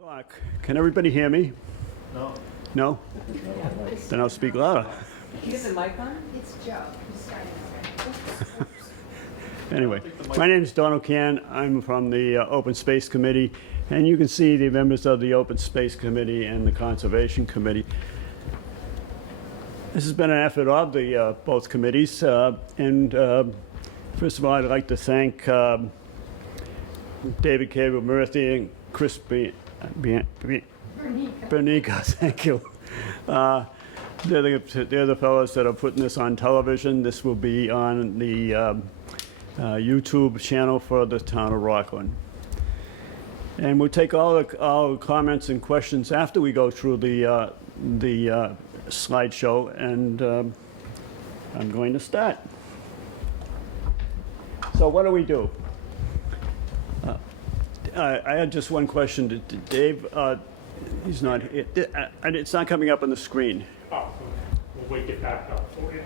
Clock. Can everybody hear me? No. No? Then I'll speak louder. You got the mic on? It's Joe. He's starting already. Anyway, my name is Donald Can. I'm from the Open Space Committee, and you can see the members of the Open Space Committee and the Conservation Committee. This has been an effort of the both committees, first of all, I'd like to thank David Cable Murthy and Chris Bernica, thank you. They're the fellows that are putting this on television. This will be on the YouTube channel for the town of Rockland. And we'll take all the comments and questions after we go through the slideshow, and I'm going to start. So what do we do? I had just one question to Dave. He's not. It's not coming up on the screen. Oh, we'll wake it back up for you.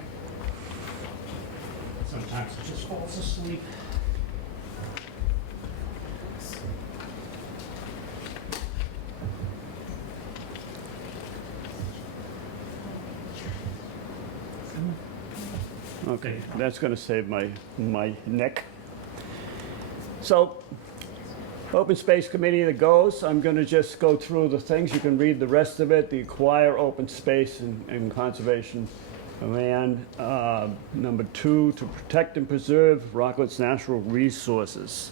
Sometimes it just falls asleep. Okay, that's going to save my neck. So, Open Space Committee, the goals. I'm going to just go through the things. You can read the rest of it. The acquire open space and conservation land. Number 2, to protect and preserve Rockland's natural resources.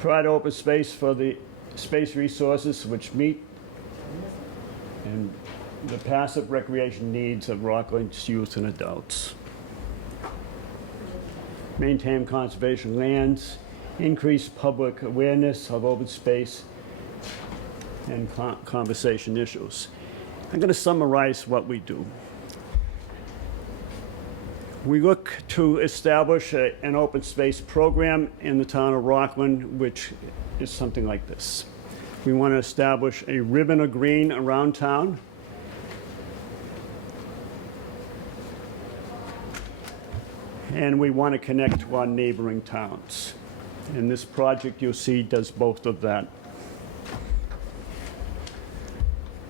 Provide open space for the space resources which meet and the passive recreation needs of Rockland's youth and adults. Maintain conservation lands, increase public awareness of open space and conservation issues. I'm going to summarize what we do. We look to establish an open space program in the town of Rockland, which is something like this. We want to establish a ribbon of green around town. And we want to connect to our neighboring towns. And this project, you'll see, does both of that.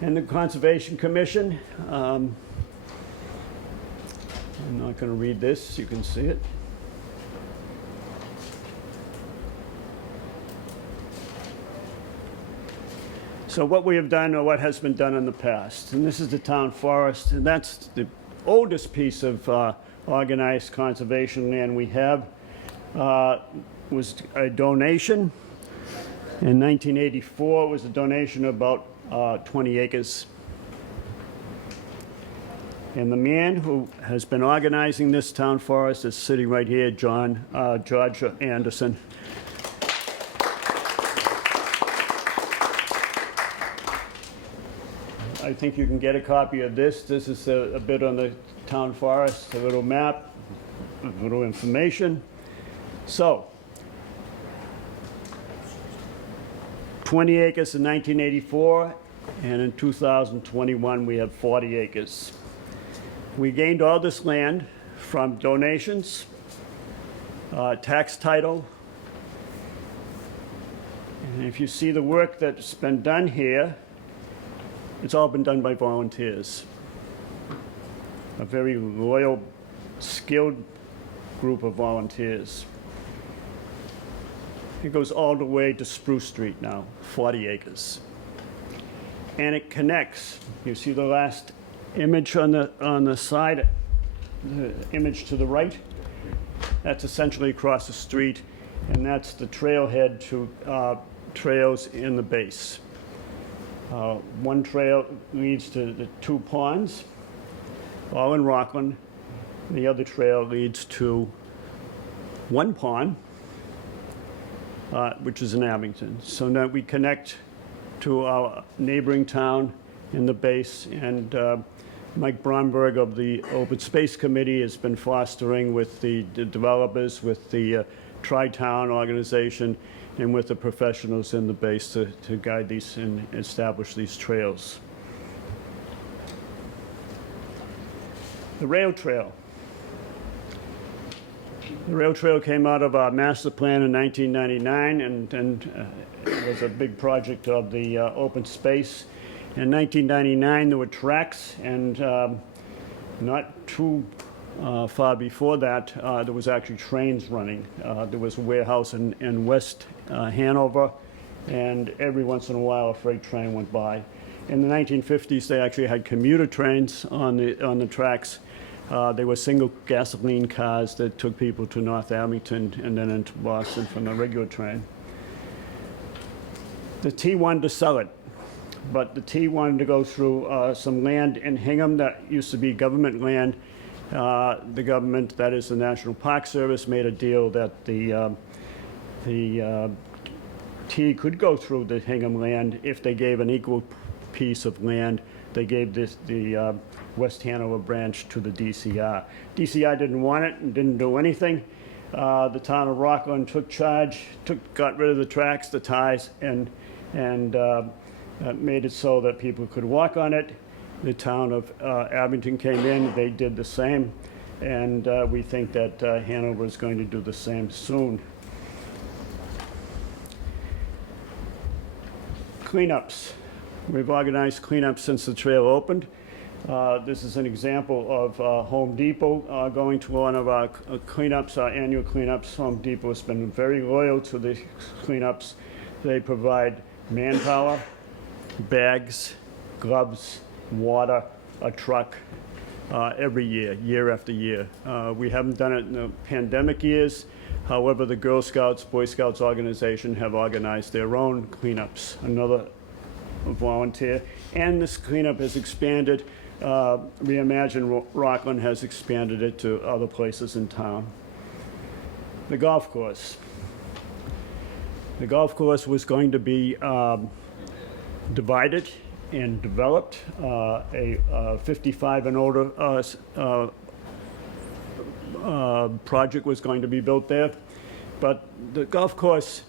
And the Conservation Commission, I'm not going to read this, you can see it. So what we have done, or what has been done in the past, and this is the town forest, and that's the oldest piece of organized conservation land we have. Was a donation. In 1984, it was a donation of about 20 acres. And the man who has been organizing this town forest is sitting right here, George Anderson. I think you can get a copy of this. This is a bit on the town forest, a little map, a little information. So, 20 acres in 1984, and in 2021 we have 40 acres. We gained all this land from donations, tax title, and if you see the work that's been done here, it's all been done by volunteers. A very loyal, skilled group of volunteers. It goes all the way to Spruce Street now, 40 acres. And it connects. You see the last image on the side, the image to the right? That's essentially across the street, and that's the trailhead to trails in the base. One trail leads to the 2 ponds, all in Rockland. The other trail leads to 1 pond, which is in Abington. So now we connect to our neighboring town in the base, and Mike Bromberg of the Open Space Committee has been fostering with the developers, with the Tri-Town organization, and with the professionals in the base to guide these and establish these trails. The rail trail. The rail trail came out of our master plan in 1999, and it was a big project of the open space. In 1999, there were tracks, and not too far before that, there was actually trains running. There was a warehouse in West Hanover, and every once in a while, a freight train went by. In the 1950s, they actually had commuter trains on the tracks. They were single gasoline cars that took people to North Abington and then into Boston from the regular train. The T wanted to sell it, but the T wanted to go through some land in Hingham that used to be government land. The government, that is the National Park Service, made a deal that the T could go through the Hingham land if they gave an equal piece of land. They gave the West Hanover branch to the DCR. DCR didn't want it and didn't do anything. The town of Rockland took charge, got rid of the tracks, the ties, and made it so that people could walk on it. The town of Abington came in, they did the same, and we think that Hanover is going to do the same soon. Cleanups. We've organized cleanups since the trail opened. This is an example of Home Depot going to one of our cleanups, our annual cleanups. Home Depot has been very loyal to the cleanups. They provide manpower, bags, gloves, water, a truck every year, year after year. We haven't done it in the pandemic years. However, the Girl Scouts, Boy Scouts organization have organized their own cleanups, another volunteer. And this cleanup has expanded. Reimagine Rockland has expanded it to other places in town. The golf course. The golf course was going to be divided and developed. A 55 and older project was going to be built there. But the golf course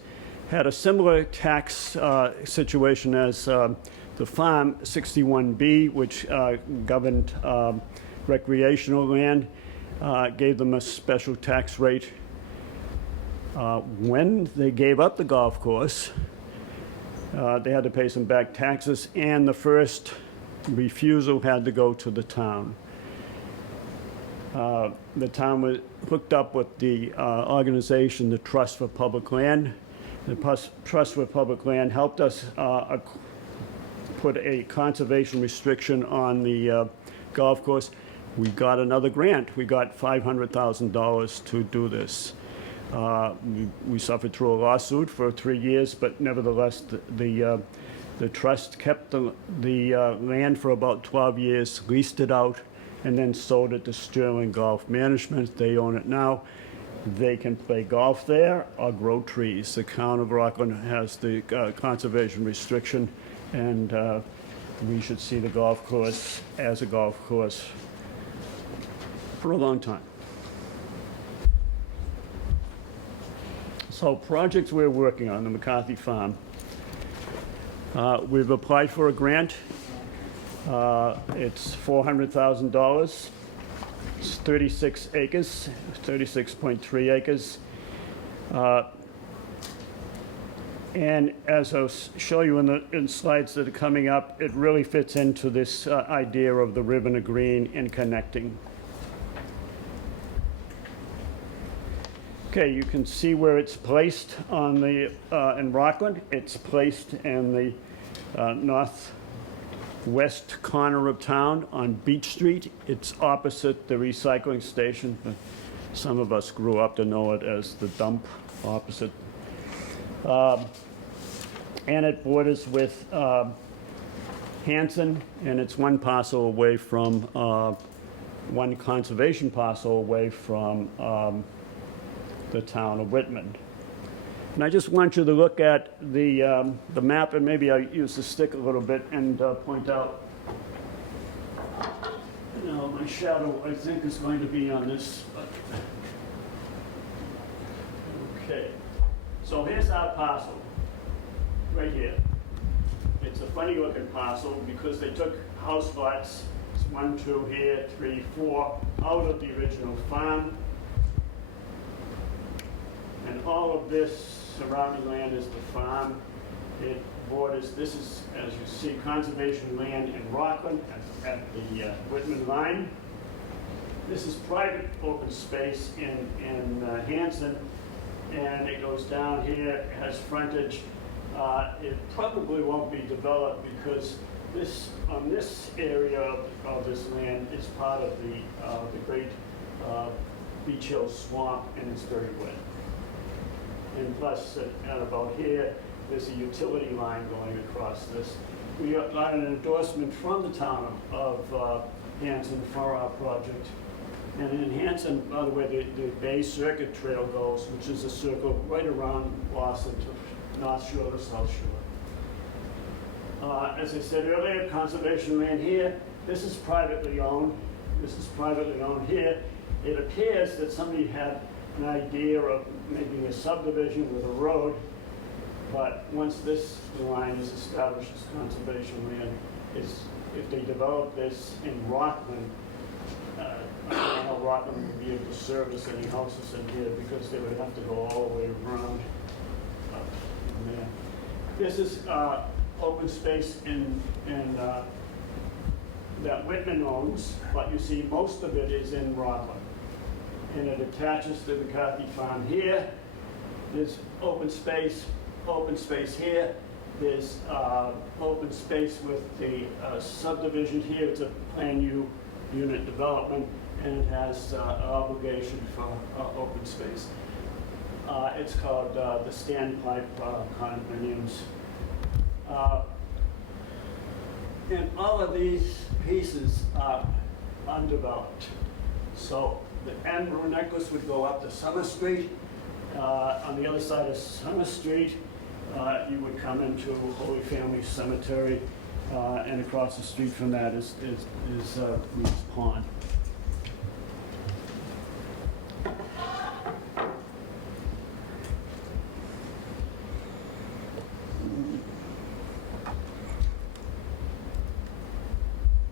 had a similar tax situation as the farm 61B, which governed recreational land, gave them a special tax rate. When they gave up the golf course, they had to pay some back taxes, and the first refusal had to go to the town. The town was hooked up with the organization, the Trust for Public Land. The Trust for Public Land helped us put a conservation restriction on the golf course. We got another grant. We got $500,000 to do this. We suffered through a lawsuit for 3 years, but nevertheless, the trust kept the land for about 12 years, leased it out, and then sold it to Sterling Golf Management. They own it now. They can play golf there or grow trees. The town of Rockland has the conservation restriction, and we should see the golf course as a golf course for a long time. So projects we're working on, the McCarthy Farm. We've applied for a grant. It's $400,000. It's 36 acres, 36.3 acres. And as I'll show you in slides that are coming up, it really fits into this idea of the ribbon of green and connecting. Okay, you can see where it's placed on the in Rockland. It's placed in the northwest corner of town on Beach Street. It's opposite the recycling station. Some of us grew up to know it as the dump opposite. And it borders with Hanson, and it's one parcel away from, one conservation parcel away from the town of Whitman. And I just want you to look at the map, and maybe I'll use the stick a little bit and point out, you know, my shadow, I think, is going to be on this. Okay, so here's our parcel, right here. It's a funny looking parcel because they took house lots, it's 1, 2 here, 3, 4, out of the original farm. And all of this surrounding land is the farm. It borders, this is, as you see, conservation land in Rockland at the Whitman line. This is private open space in Hanson, and it goes down here, it has frontage. It probably won't be developed because this, on this area of this land is part of the great Beach Hill Swamp, and it's very wet. And plus, at about here, there's a utility line going across this. We got an endorsement from the town of Hanson for our project. And in Hanson, by the way, the Bay Circuit Trail goes, which is a circle right around Boston to North Shore to South Shore. As I said earlier, conservation land here. This is privately owned. This is privately owned here. It appears that somebody had an idea of making a subdivision with a road, but once this line is established as conservation land, if they develop this in Rockland, I don't know how Rockland would be able to service any houses in here because they would have to go all the way around from there. This is open space that Whitman owns, but you see most of it is in Rockland. And it attaches to the McCarthy farm here. There's open space here. There's open space with the subdivision here. It's a Plan U unit development, and it has an obligation for open space. It's called the Standpipe condominiums. And all of these pieces are undeveloped. So the Amber Necklace would go up to Summer Street. On the other side of Summer Street, you would come into Holy Family Cemetery, and across the street from that is Reed's Pond.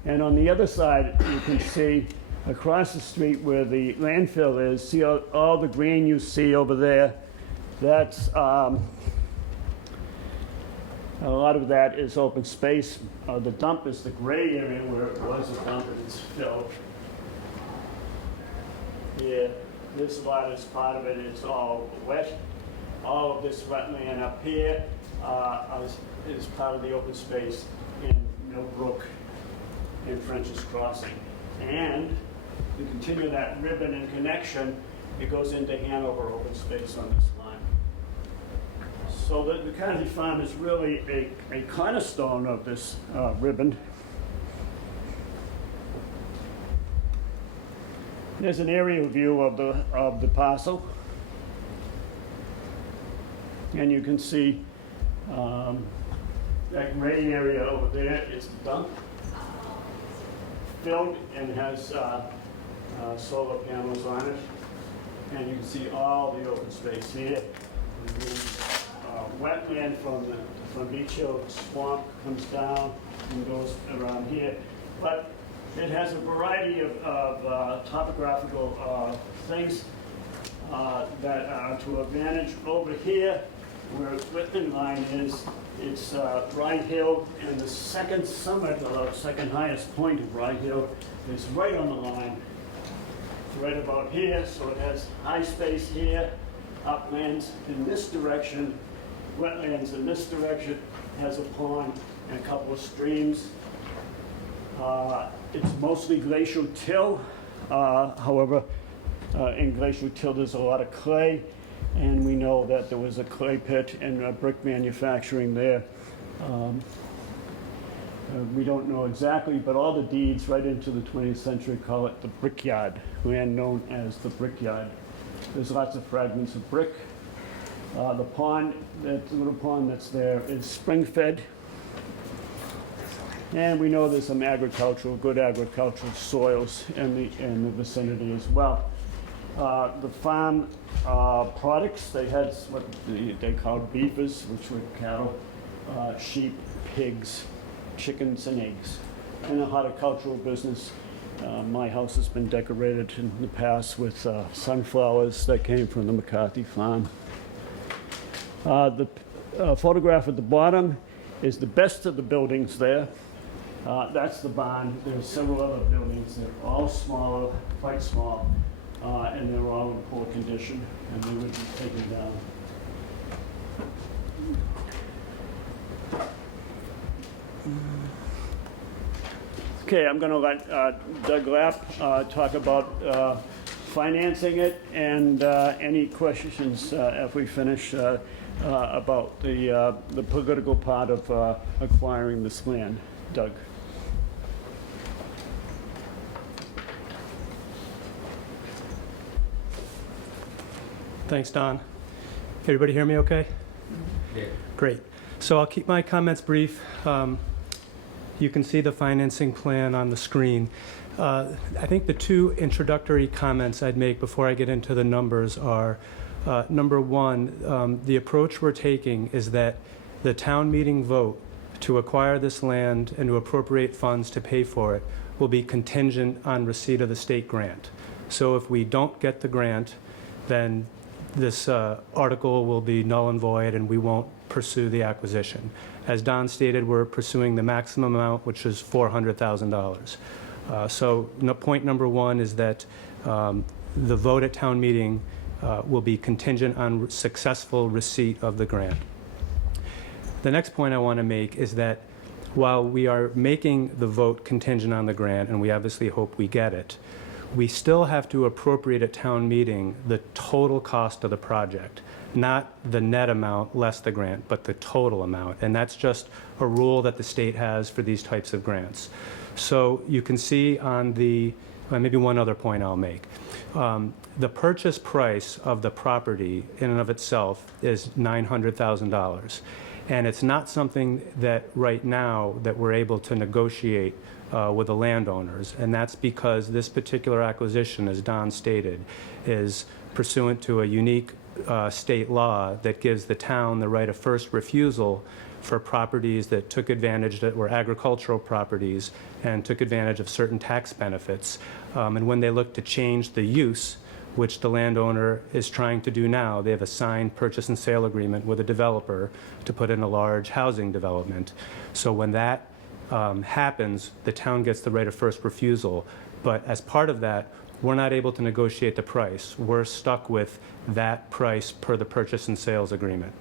And on the other side, you can see across the street where the landfill is, see all the green you see over there, that's, a lot of that is open space. The dump is the gray area where it was a dump and it's filled. Here, this lot is part of it, it's all wet. All of this wetland up here is part of the open space in Millbrook and French's Crossing. And to continue that ribbon and connection, it goes into Hanover open space on this line. So the McCarthy farm is really a cornerstone of this ribbon. There's an aerial view of the parcel. And you can see that gray area over there is the dump, filled and has solar panels on it. And you can see all the open space here. The wetland from Beach Hill Swamp comes down and goes around here. But it has a variety of topographical things that are to advantage. Over here, where Whitman line is, it's Rye Hill, and the second summit, or second highest point of Rye Hill, is right on the line. It's right about here, so it has high space here, uplands in this direction, wetlands in this direction, has a pond and a couple of streams. It's mostly glacial till. However, in glacial till there's a lot of clay, and we know that there was a clay pit and brick manufacturing there. We don't know exactly, but all the deeds right into the 20th century call it the brickyard, land known as the brickyard. There's lots of fragments of brick. The pond, that little pond that's there, is spring-fed. And we know there's some good agricultural soils in the vicinity as well. The farm products, they had what they called beefers, which were cattle, sheep, pigs, chickens, and eggs. And a horticultural business. My house has been decorated in the past with sunflowers that came from the McCarthy farm. The photograph at the bottom is the best of the buildings there. That's the barn. There's several other buildings. They're all smaller, quite small, and they're all in poor condition, and they would be taken down. Okay, I'm going to let Doug Lapp talk about financing it and any questions if we finish about the political part of acquiring this land. Doug. Thanks, Don. Everybody hear me okay? Yeah. Great. So I'll keep my comments brief. You can see the financing plan on the screen. I think the two introductory comments I'd make before I get into the numbers are, number one, the approach we're taking is that the town meeting vote to acquire this land and to appropriate funds to pay for it will be contingent on receipt of the state grant. So if we don't get the grant, then this article will be null and void and we won't pursue the acquisition. As Don stated, we're pursuing the maximum amount, which is $400,000. Point number one is that the vote at town meeting will be contingent on successful receipt of the grant. The next point I want to make is that while we are making the vote contingent on the grant, and we obviously hope we get it, we still have to appropriate at town meeting the total cost of the project, not the net amount less the grant, but the total amount. And that's just a rule that the state has for these types of grants. So you can see on the, maybe one other point I'll make. The purchase price of the property in and of itself is $900,000. And it's not something that right now that we're able to negotiate with the landowners, and that's because this particular acquisition, as Don stated, is pursuant to a unique state law that gives the town the right of first refusal for properties that took advantage, that were agricultural properties, and took advantage of certain tax benefits. And when they look to change the use, which the landowner is trying to do now, they have a signed purchase and sale agreement with a developer to put in a large housing development. So when that happens, the town gets the right of first refusal. But as part of that, we're not able to negotiate the price. We're stuck with that price per the purchase and sales agreement.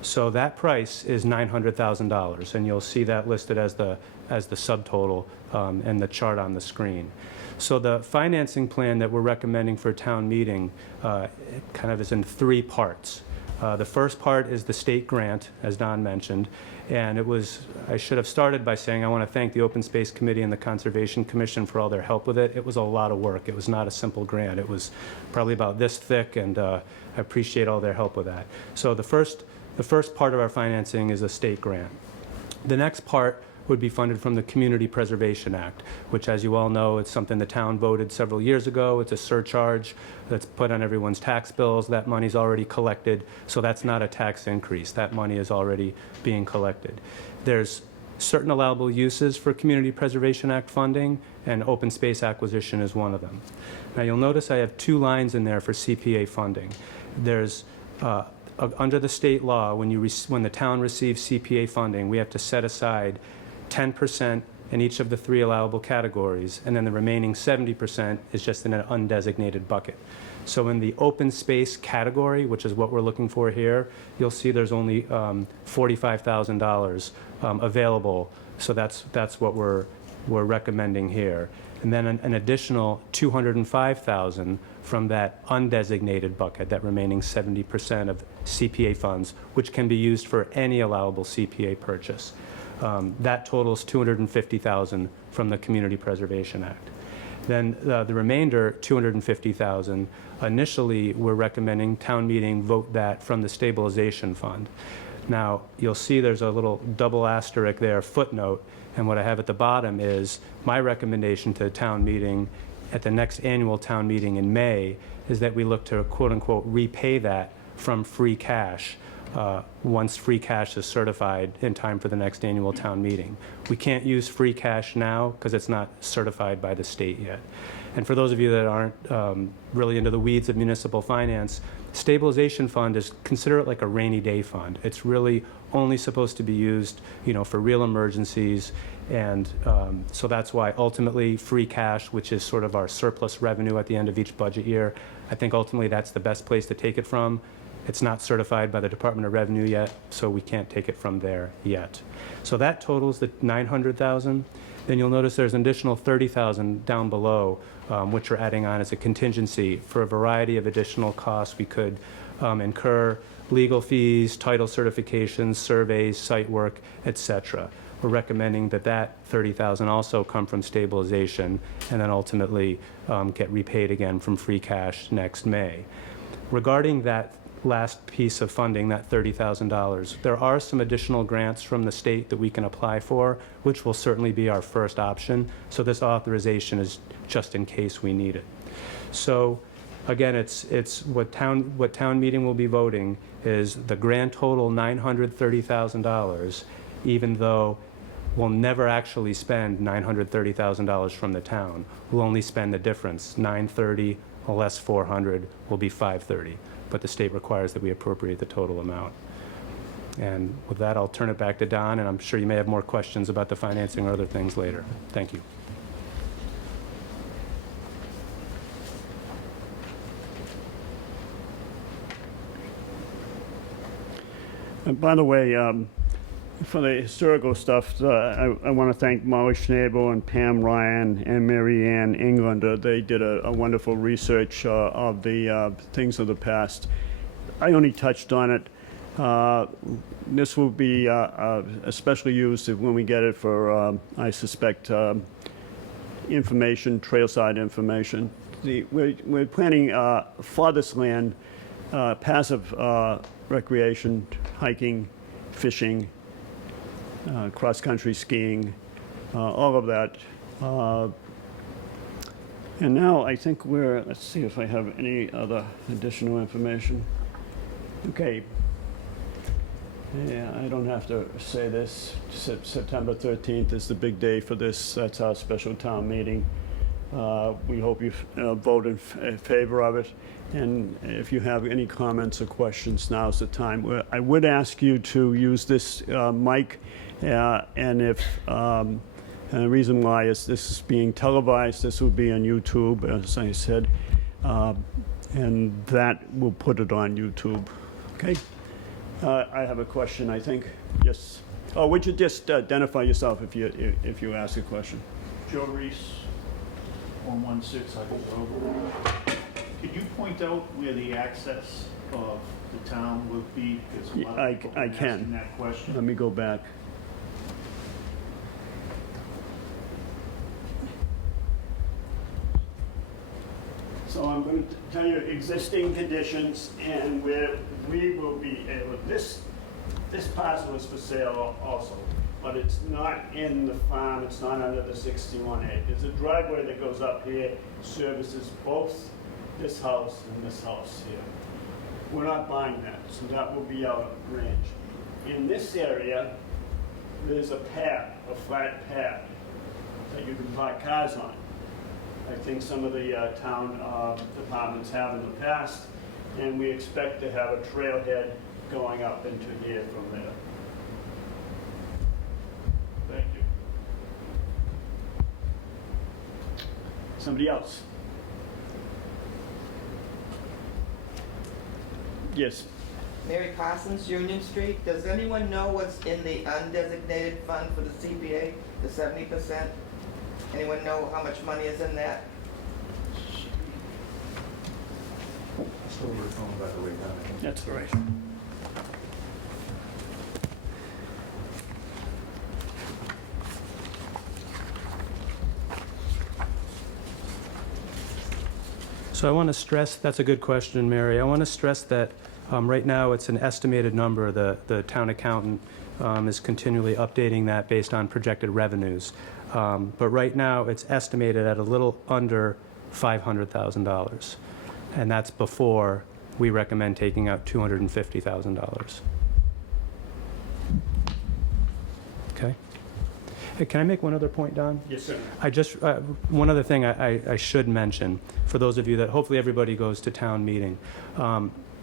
So that price is $900,000, and you'll see that listed as the subtotal in the chart on the screen. So the financing plan that we're recommending for town meeting kind of is in three parts. The first part is the state grant, as Don mentioned, and I should have started by saying I want to thank the Open Space Committee and the Conservation Commission for all their help with it. It was a lot of work. It was not a simple grant. It was probably about this thick, and I appreciate all their help with that. So the first part of our financing is a state grant. The next part would be funded from the Community Preservation Act, which, as you all know, it's something the town voted several years ago. It's a surcharge that's put on everyone's tax bills. That money's already collected, so that's not a tax increase. That money is already being collected. There's certain allowable uses for Community Preservation Act funding, and open space acquisition is one of them. Now, you'll notice I have two lines in there for CPA funding. There's under the state law, when the town receives CPA funding, we have to set aside 10% in each of the three allowable categories, and then the remaining 70% is just in an undesignated bucket. So in the open space category, which is what we're looking for here, you'll see there's only $45,000 available. So that's what we're recommending here. And then an additional $205,000 from that undesignated bucket, that remaining 70% of CPA funds, which can be used for any allowable CPA purchase. That totals $250,000 from the Community Preservation Act. Then the remainder, $250,000, initially we're recommending town meeting vote that from the stabilization fund. Now, you'll see there's a little double asterisk there, footnote, and what I have at the bottom is my recommendation to the town meeting at the next annual town meeting in May is that we look to quote unquote repay that from free cash. once free cash is certified in time for the next annual town meeting. We can't use free cash now because it's not certified by the state yet. And for those of you that aren't really into the weeds of municipal finance, stabilization fund is, consider it like a rainy day fund. It's really only supposed to be used, for real emergencies. And so that's why ultimately free cash, which is sort of our surplus revenue at the end of each budget year, I think ultimately that's the best place to take it from. It's not certified by the Department of Revenue yet, so we can't take it from there yet. So that totals the 900,000. Then you'll notice there's an additional 30,000 down below, which we're adding on as a contingency for a variety of additional costs we could incur: legal fees, title certifications, surveys, site work, etc. We're recommending that 30,000 also come from stabilization and then ultimately get repaid again from free cash next May. Regarding that last piece of funding, that $30,000, there are some additional grants from the state that we can apply for, which will certainly be our first option. So this authorization is just in case we need it. So again, it's what town meeting will be voting is the grand total $930,000, even though we'll never actually spend $930,000 from the town. We'll only spend the difference. 930 less 400 will be 530. But the state requires that we appropriate the total amount. And with that, I'll turn it back to Don, and I'm sure you may have more questions about the financing or other things later. Thank you. And by the way, for the historical stuff, I want to thank Molly Schnabel and Pam Ryan and Mary Ann Englander. They did a wonderful research of the things of the past. I only touched on it. This will be especially used when we get it for, I suspect, information, trailside information. We're planning for this land passive recreation, hiking, fishing, cross-country skiing, all of that. And now I think let's see if I have any other additional information. Okay. Yeah, I don't have to say this. September 13th is the big day for this. That's our special town meeting. We hope you vote in favor of it. And if you have any comments or questions, now's the time. I would ask you to use this mic, and if and the reason why is this is being televised. This will be on YouTube, as I said, and that will put it on YouTube. Okay. I have a question, I think. Yes. Oh, would you just identify yourself if you ask a question? Joe Reese, 116 Hudson Road. Could you point out where the access of the town will be? Because a lot of people have been asking that question. Let me go back. So I'm going to tell you existing conditions and where we will be able, this parcel is for sale also, but it's not in the farm, it's not under the 61A. There's a driveway that goes up here, services both this house and this house here. We're not buying that, so that will be our range. In this area, there's a path, a flat path that you can park cars on. I think some of the town departments have in the past, and we expect to have a trailhead going up into here from there. Thank you. Somebody else? Yes. Mary Parsons, Union Street. Does anyone know what's in the undesignated fund for the CPA, the 70%? Anyone know how much money is in that? That's right. So I want to stress, that's a good question, Mary. I want to stress that right now it's an estimated number. The town accountant is continually updating that based on projected revenues. But right now it's estimated at a little under $500,000. And that's before we recommend taking out $250,000. Hey, can I make one other point, Don? Yes, sir. One other thing I should mention, for those of you that, hopefully everybody goes to town meeting.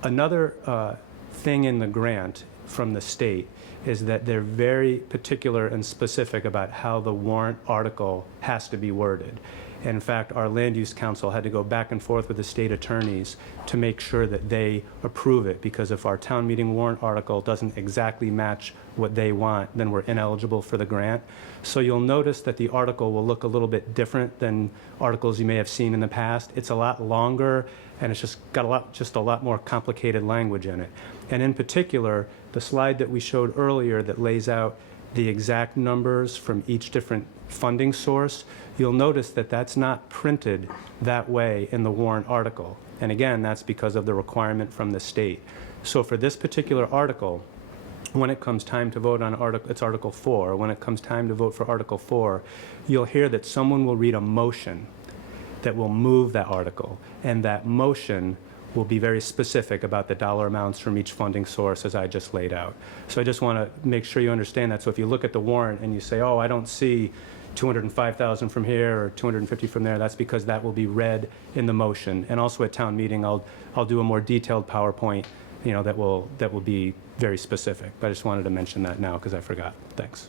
Another thing in the grant from the state is that they're very particular and specific about how the warrant article has to be worded. In fact, our land use council had to go back and forth with the state attorneys to make sure that they approve it, because if our town meeting warrant article doesn't exactly match what they want, then we're ineligible for the grant. So you'll notice that the article will look a little bit different than articles you may have seen in the past. It's a lot longer, and it's just got a lot more complicated language in it. And in particular, the slide that we showed earlier that lays out the exact numbers from each different funding source, you'll notice that that's not printed that way in the warrant article. And again, that's because of the requirement from the state. So for this particular article, when it comes time to vote on Article 4, when it comes time to vote for Article 4, you'll hear that someone will read a motion that will move that article, and that motion will be very specific about the dollar amounts from each funding source as I just laid out. So I just want to make sure you understand that. So if you look at the warrant and you say, oh, I don't see 205,000 from here or 250 from there, that's because that will be read in the motion. And also at town meeting, I'll do a more detailed PowerPoint, that will be very specific. But I just wanted to mention that now because I forgot. Thanks.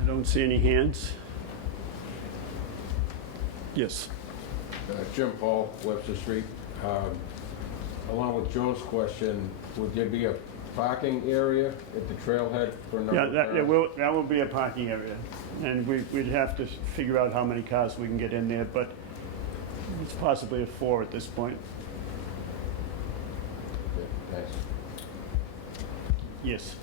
I don't see any hands. Yes. Jim Paul, Webster Street. Along with Joe's question, would there be a parking area at the trailhead for a number Yeah, of cars? that will be a parking area. And we'd have to figure out how many cars we can get in there, but it's possibly a 4 at this point. Okay, thanks. Yes.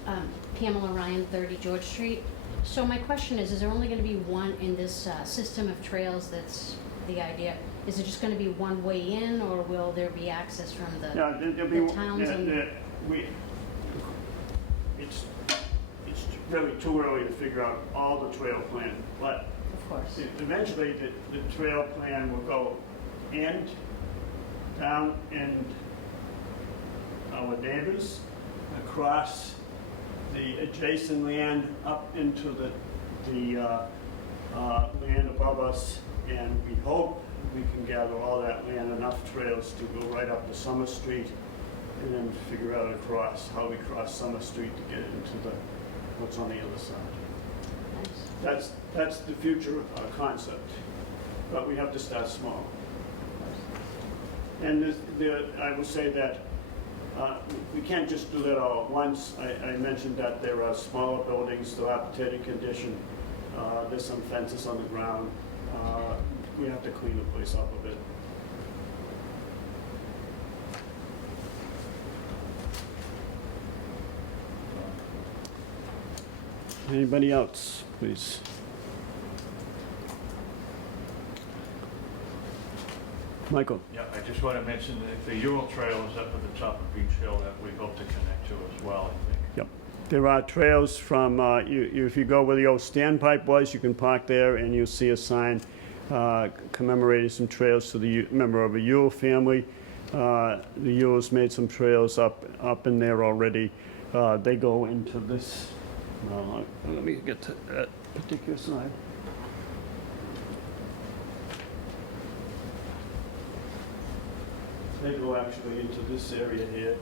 Pamela Ryan, 30 George Street. So my question is there only going to be one in this system of trails that's the idea? Is it just going to be one way in, or will there be access from the There'll be, towns? it's really too early to figure out all the trail plan, but Of course. eventually the trail plan will go end, down, and our neighbors, across the adjacent land, up into the land above us, and we hope we can gather all that land, enough trails to go right up to Summer Street, and then figure out how we cross Summer Street to get into what's on the other side. Nice. That's the future concept, but we have to start small. And I will say that we can't just do that all at once. I mentioned that there are smaller buildings, dilapidated condition. There's some fences on the ground. We have to clean the place up a bit. Anybody else, please? Michael? Yeah, I just want to mention that the Ural Trail is up at the top of Beach Hill that we hope to connect to as well, I think. Yep. There are trails from, if you go where the old standpipe was, you can park there and you'll see a sign commemorating some trails to the member of the Ewell family. The Ewells made some trails up in there already. They go into this. Let me get to that particular side. They go actually into this area here.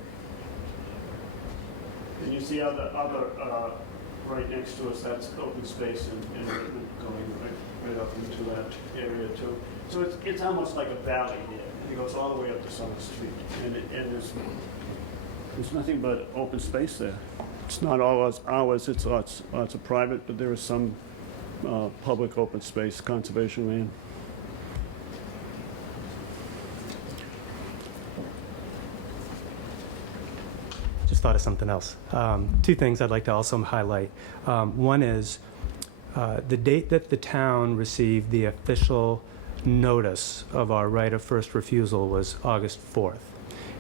And you see other right next to us, that's open space and going right up into that area too. So it's almost like a valley here. It goes all the way up to Summer Street. And there's nothing but open space there. It's not all ours, it's lots of private, but there is some public open space, conservation land. Just thought of something else. Two things I'd like to also highlight. One is the date that the town received the official notice of our right of first refusal was August 4th.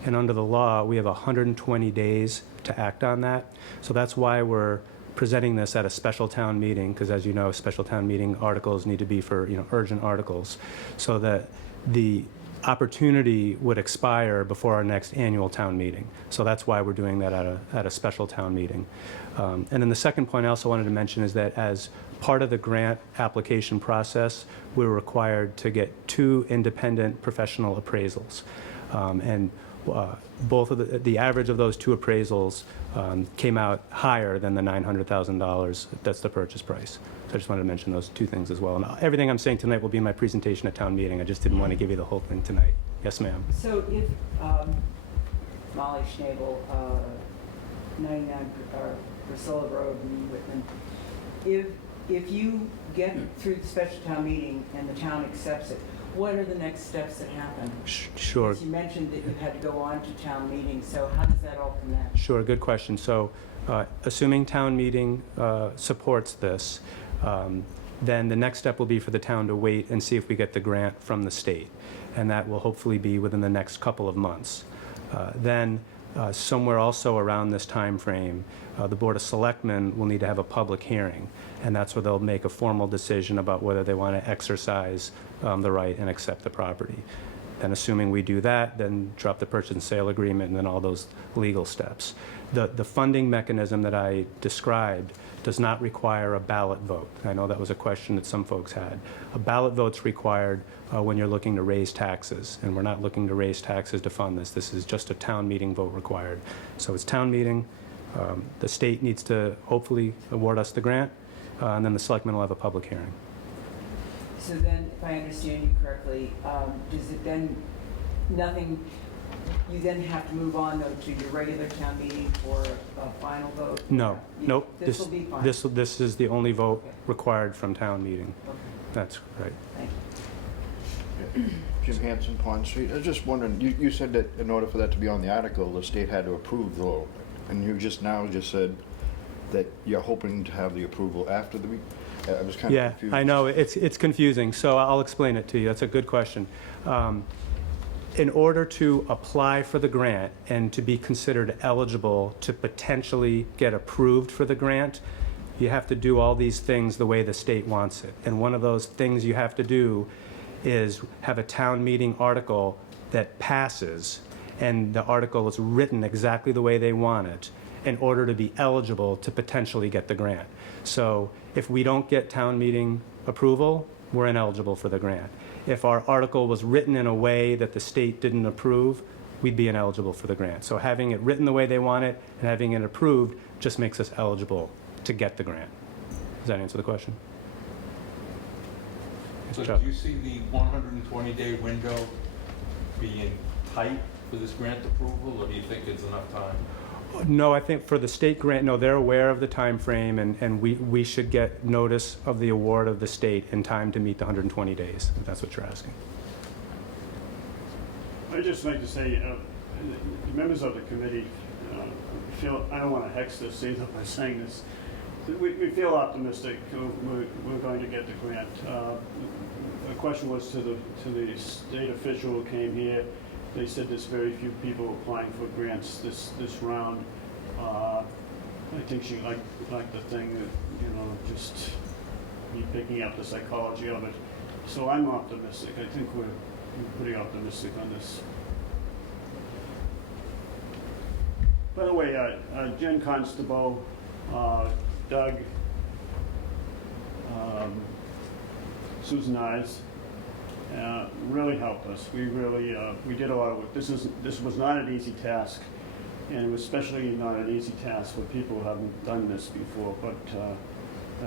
And under the law, we have 120 days to act on that. So that's why we're presenting this at a special town meeting, because as you know, special town meeting articles need to be for urgent articles, so that the opportunity would expire before our next annual town meeting. So that's why we're doing that at a special town meeting. And then the second point I also wanted to mention is that as part of the grant application process, we're required to get 2 independent professional appraisals. And both of the average of those 2 appraisals came out higher than the $900,000. That's the purchase price. So I just wanted to mention those 2 things as well. And everything I'm saying tonight will be in my presentation at town meeting. I just didn't want to give you the whole thing tonight. Yes, ma'am. So if, Molly Schnabel, 99 Priscilla Road in Whitman, if you get through the special town meeting and the town accepts it, what are the next steps that happen? Sure. Because you mentioned that you had to go on to town meeting, so how does that all connect? Sure, good question. So, assuming town meeting supports this, then the next step will be for the town to wait and see if we get the grant from the state. And that will hopefully be within the next couple of months. Then, somewhere also around this time frame, the Board of Selectmen will need to have a public hearing. And that's where they'll make a formal decision about whether they want to exercise the right and accept the property. And assuming we do that, then drop the purchase and sale agreement and then all those legal steps. The funding mechanism that I described does not require a ballot vote. I know that was a question that some folks had. A ballot vote's required when you're looking to raise taxes, and we're not looking to raise taxes to fund this. This is just a town meeting vote required. So it's town meeting. The state needs to hopefully award us the grant, and then the selectmen will have a public hearing. So then, if I understand you correctly, does it then, you then have to move on though to your regular town meeting for a final vote? No, nope. This will be fine? This is the only vote Okay. required from town meeting. Okay, That's right. thank you. Jim Hanson, Pond Street. I was just wondering, you said that in order for that to be on the article, the state had to approve the law. And you just said that you're hoping to have the approval after the meeting. I was kind of Yeah, confused. I know, it's confusing, so I'll explain it to you. That's a good question. In order to apply for the grant and to be considered eligible to potentially get approved for the grant, you have to do all these things the way the state wants it. And one of those things you have to do is have a town meeting article that passes, and the article is written exactly the way they want it in order to be eligible to potentially get the grant. So if we don't get town meeting approval, we're ineligible for the grant. If our article was written in a way that the state didn't approve, we'd be ineligible for the grant. So having it written the way they want it and having it approved just makes us eligible to get the grant. Does that answer the question? So Chuck. do you see the 120-day window being tight for this grant approval, or do you think it's enough time? No, I think for the state grant, no, they're aware of the time frame, and we should get notice of the award of the state in time to meet the 120 days, if that's what you're asking. I'd just like to say, the members of the committee feel, I don't want to hex this either by saying this, we feel optimistic we're going to get the grant. The question was to the state official who came here. They said there's very few people applying for grants this round. I think she liked the thing that, just me picking up the psychology of it. So I'm optimistic. I think we're pretty optimistic on this. By the way, Jen Constable, Doug, Susan Eyes, really helped us. We really, we did a lot of work. This was not an easy task, and it was especially not an easy task for people who haven't done this before, but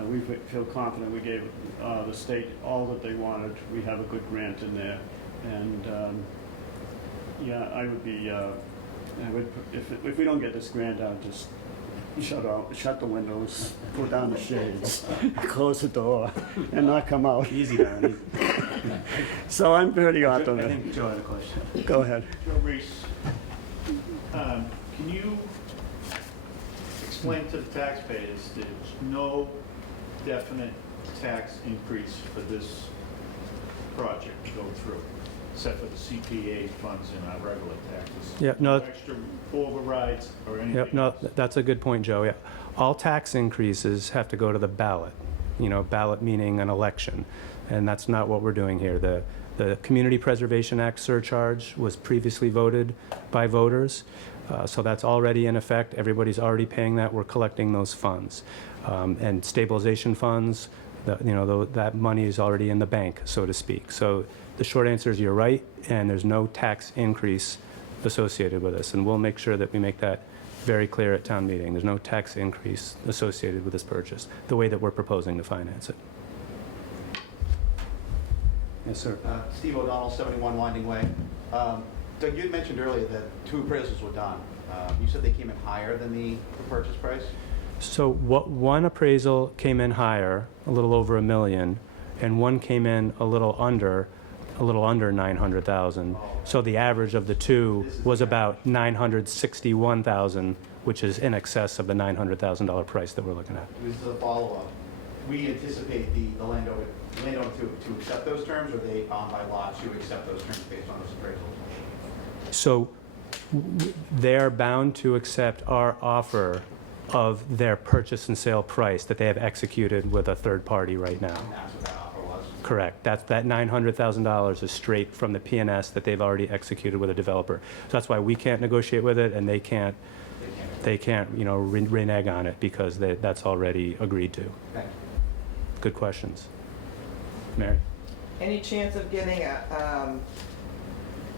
we feel confident we gave the state all that they wanted. We have a good grant in there, and yeah, I would, if we don't get this grant out, just shut the windows, put down the shades, close the door, and not come out. Easy, Darren. So I'm pretty I optimistic. think Joe had a question. Go ahead. Joe Reese, can you explain to the taxpayers that there's no definite tax increase for this project to go through, except for the CPA funds and our regular taxes? Yeah, no. Extra overrides or anything Yep, no, else? that's a good point, Joe. Yeah, all tax increases have to go to the ballot. Ballot meaning an election, and that's not what we're doing here. The The Community Preservation Act surcharge was previously voted by voters, so that's already in effect. Everybody's already paying that. We're collecting those funds. And stabilization funds, that money is already in the bank, so to speak. So the short answer is you're right, and there's no tax increase associated with this. And we'll make sure that we make that very clear at town meeting. There's no tax increase associated with this purchase, the way that we're proposing to finance it. Yes, sir. Steve O'Donnell, 71 Winding Way. Doug, you had mentioned earlier that 2 appraisals were done. You said they came in higher than the purchase price? So one appraisal came in higher, a little over $1 million, and one came in a little under 900,000. So the average of the two was about 961,000, which is in excess of the $900,000 price that we're looking at. This is a follow-up. We anticipate the landowner to accept those terms, or they bound by law to accept those terms based on those appraisals? So they're bound to accept our offer of their purchase and sale price that they have executed with a third party right now. And that's what that offer was? Correct. That $900,000 is straight from the PNS that they've already executed with a developer. So that's why we can't negotiate with it, and they can't renege on it, because that's already agreed to. Thank you. Good questions. Mary? Any chance of getting a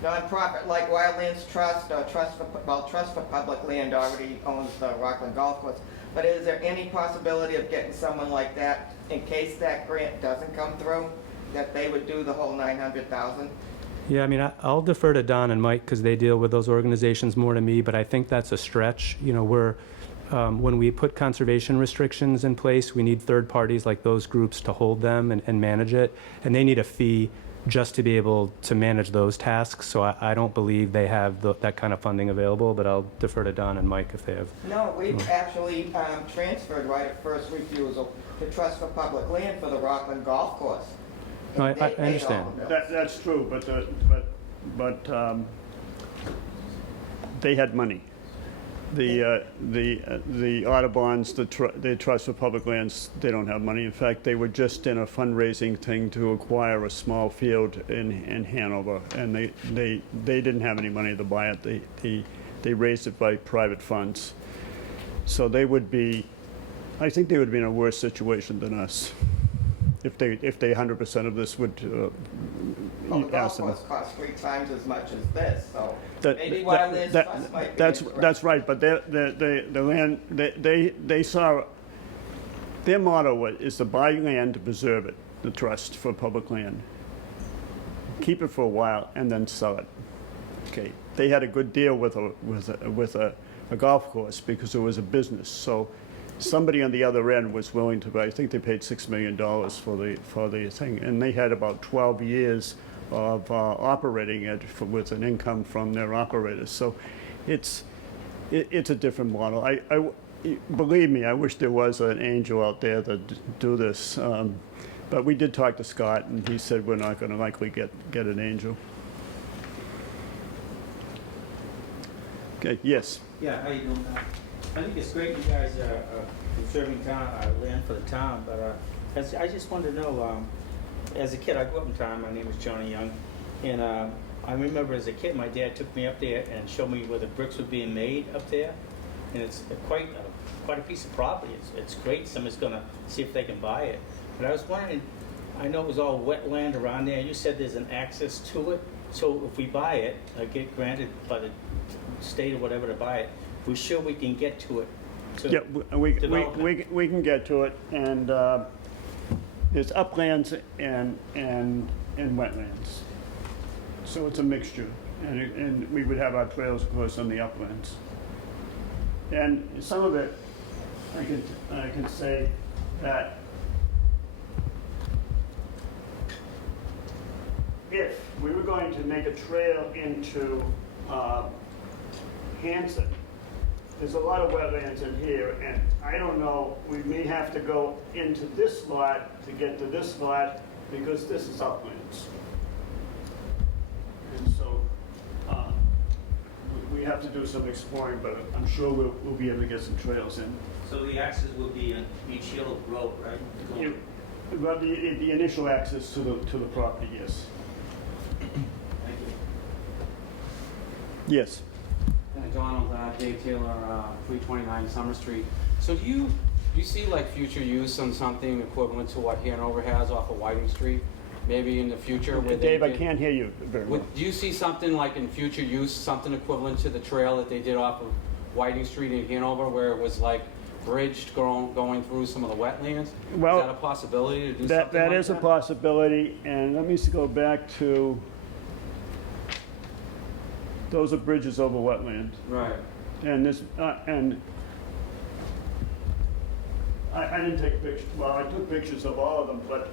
nonprofit like Wildlands Trust or Trust for Public Land already owns the Rockland Golf Course, but is there any possibility of getting someone like that in case that grant doesn't come through, that they would do the whole 900,000? Yeah, I mean, I'll defer to Don and Mike, because they deal with those organizations more than me, but I think that's a stretch. When we put conservation restrictions in place, we need third parties like those groups to hold them and manage it, and they need a fee just to be able to manage those tasks. So I don't believe they have that kind of funding available, but I'll defer to Don and Mike if they have. No, we've actually transferred right at first refusal to Trust for Public Land for the Rockland Golf Course. No, I They paid all understand. the bills. That's true, but they had money. The Audubons, the Trust for Public Lands, they don't have money. In fact, they were just in a fundraising thing to acquire a small field in Hanover, and they didn't have any money to buy it. They raised it by private funds. So I think they would be in a worse situation than us if they 100% of this would Well, the golf ask them. course costs 3 times as much as this, so That- maybe that- Wildlands that- Trust might be That's interested. right, but the land, they saw, their motto is to buy land to preserve it, the Trust for Public Land. Keep it for a while and then sell it. Okay, they had a good deal with a golf course because it was a business, so somebody on the other end was willing to buy. I think they paid $6 million for the thing, and they had about 12 years of operating it with an income from their operators. So it's a different model. Believe me, I wish there was an angel out there to do this, but we did talk to Scott, and he said we're not going to likely get an angel. Okay, yes. Yeah, how you doing? I think it's great you guys are conserving land for the town, but I just wanted to know, as a kid, I grew up in town, my name is Johnny Young, and I remember as a kid, my dad took me up there and showed me where the bricks were being made up there, and it's quite a piece of property. It's great, somebody's gonna see if they can buy it. But I was wondering, I know it was all wetland around there, you said there's an access to it, so if we buy it, get granted by the state or whatever to buy it, we're sure we can get to it. Yeah, we can get to it, and there's uplands and wetlands. So it's a mixture, and we would have our trails, of course, on the uplands. And some of it, I can say that if we were going to make a trail into Hanson, there's a lot of wetlands in here, and I don't know, we may have to go into this lot to get to this lot, because this is uplands. And so, we have to do some exploring, but I'm sure we'll be able to get some trails in. So the access will be on each hill road, right? Well, the initial access to the property, yes. Thank you. Yes. Donald, Dave Taylor, 329 Summer Street. So do you see like future use on something equivalent to what Hanover has off of Whiting Street? Maybe in the future where they Dave, I did- can't hear you very well. Do you see something like in future use, something equivalent to the trail that they did off of Whiting Street in Hanover where it was like bridged going through some of the wetlands? Well, is that a possibility to do That something like is a possibility, and let me just go back to, those are bridges over wetlands. Right. And this, and I didn't take pictures, well, I took pictures of all of them, but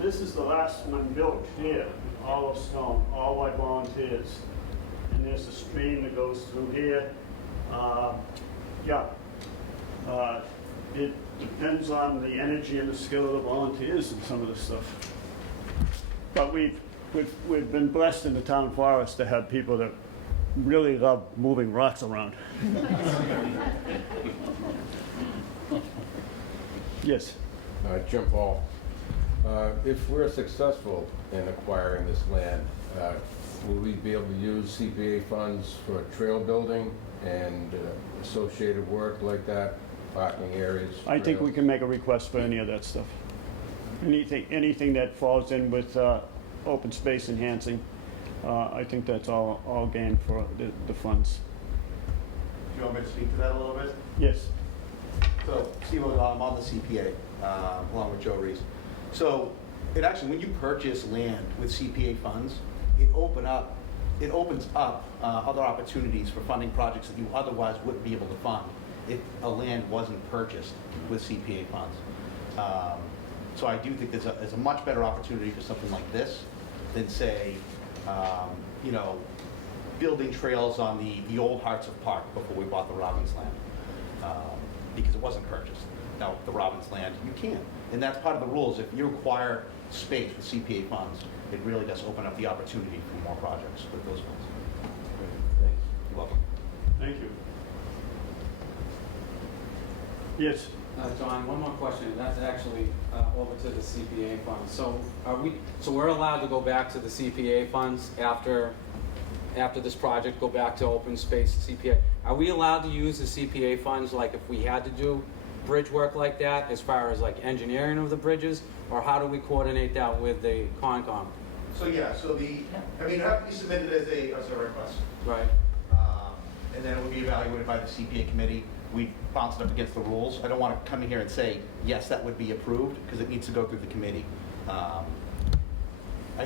this is the last one built here, all of stone, all by volunteers. And there's a stream that goes through here. It depends on the energy and the skill of the volunteers and some of this stuff. But we've been blessed in the town forest to have people that really love moving rocks around. Yes. Jim Paul, if we're successful in acquiring this land, will we be able to use CPA funds for trail building and associated work like that, parking areas? I think we trails? can make a request for any of that stuff. Anything that falls in with open space enhancing, I think that's all game for the funds. Do you want me to speak to that a little bit? Yes. So, Steve, I'm on the CPA, along with Joe Reese. So, it actually, when you purchase land with CPA funds, it opens up other opportunities for funding projects that you otherwise wouldn't be able to fund if a land wasn't purchased with CPA funds. So I do think there's a much better opportunity for something like this than, say, building trails on the old Hearts of Park before we bought the Robbins land. Because it wasn't purchased. Now, the Robbins land, you can. And that's part of the rules. If you acquire space with CPA funds, it really does open up the opportunity for more projects with those funds. Thanks. You're welcome. Thank you. Yes. John, one more question. That's actually over to the CPA funds. So we're allowed to go back to the CPA funds after this project, go back to open space CPA. Are we allowed to use the CPA funds like if we had to do bridge work like that as far as like engineering of the bridges? Or how do we coordinate that with the Concom? So yeah, it would have to be submitted as a request. Right. And then it would be evaluated by the CPA committee. We bounce it up against the rules. I don't want to come in here and say, yes, that would be approved, because it needs to go through the committee. I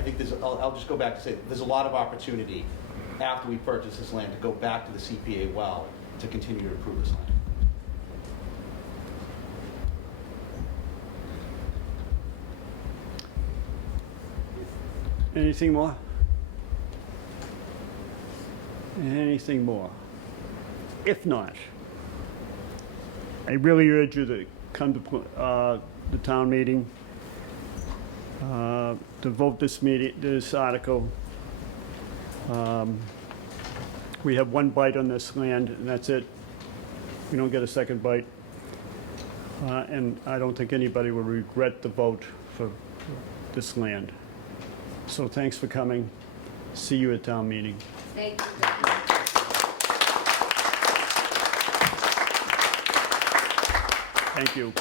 think I'll just go back to say, there's a lot of opportunity after we purchase this land to go back to the CPA well to continue to improve this land. Anything more? Anything more? If not, I really urge you to come to the town meeting, to vote this article. We have one bite on this land, and that's it. We don't get a second bite. And I don't think anybody will regret the vote for this land. So thanks for coming. See you at town meeting. Thank you. Thank you.